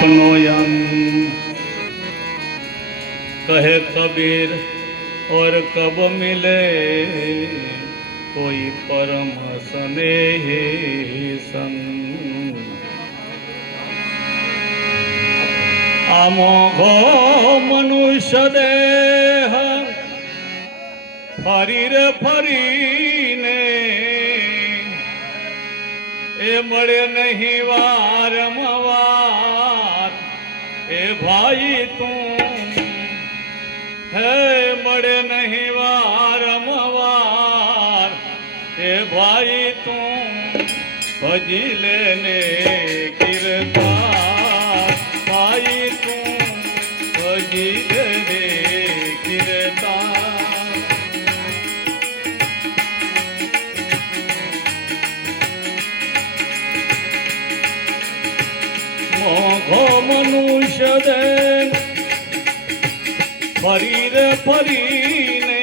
આપનો અંત कहे कबीर और कब मिले कोई परम स्नेह संग આમોઘો મનુષ્ય દેહ ફરી રે ફરીને એ મળે નહીં વારંવાર એ ભાઈ તું હે મળે નહીં વારંવાર હે ભાઈ તું ભજી લેને કીર્તાન મોઘો મનુષ્ય દેન ફરી ફરીને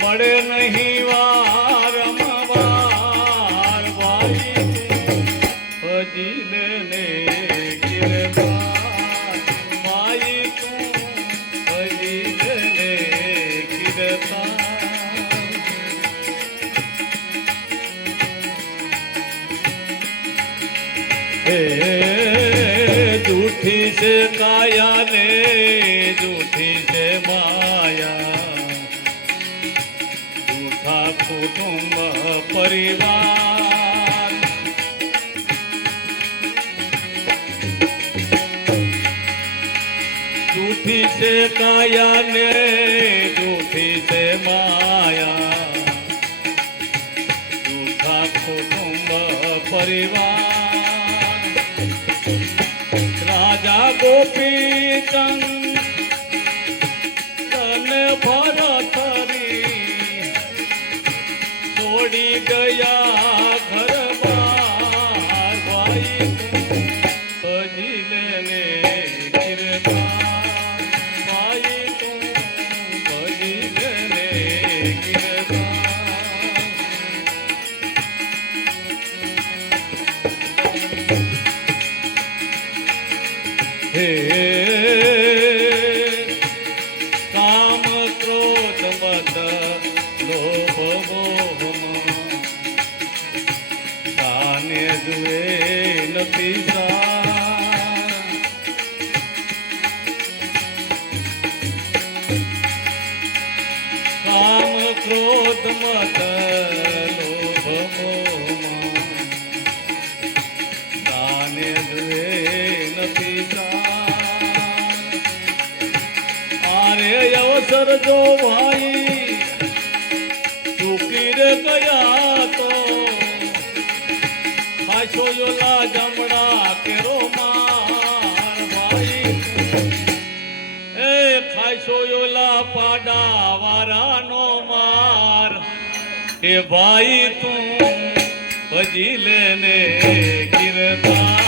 મળે નહીં લેને કીર્તાન ભાઈ હજી લેને કીર્તાન હે જૂઠી છે કાયા ને જૂઠી છે માયા. જૂઠા કુટુંબ પરિવાર. જૂઠી છે કાયા ને જૂઠી છે માયા. જૂઠા કુટુંબ પરિવાર. पे तंग હે કામ ક્રોધ મત લોભ મોહ કાને જુએ નથી કામ ક્રોધ મદ અવસર જો ભાઈ ચૂકી રે ગયા તો. ખાશો યોલા જમણા કેરો માર ભાઈ એ ખાશો યોલા પાડા વારાનો માર. એ ભાઈ તું ભજી લેને કીર્તાન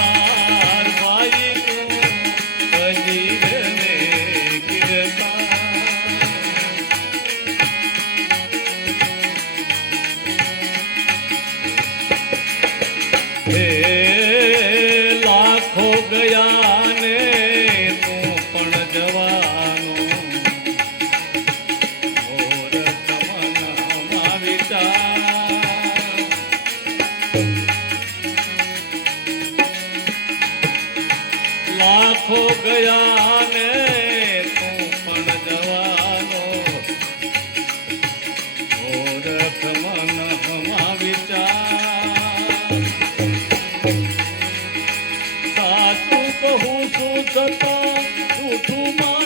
છું છતાં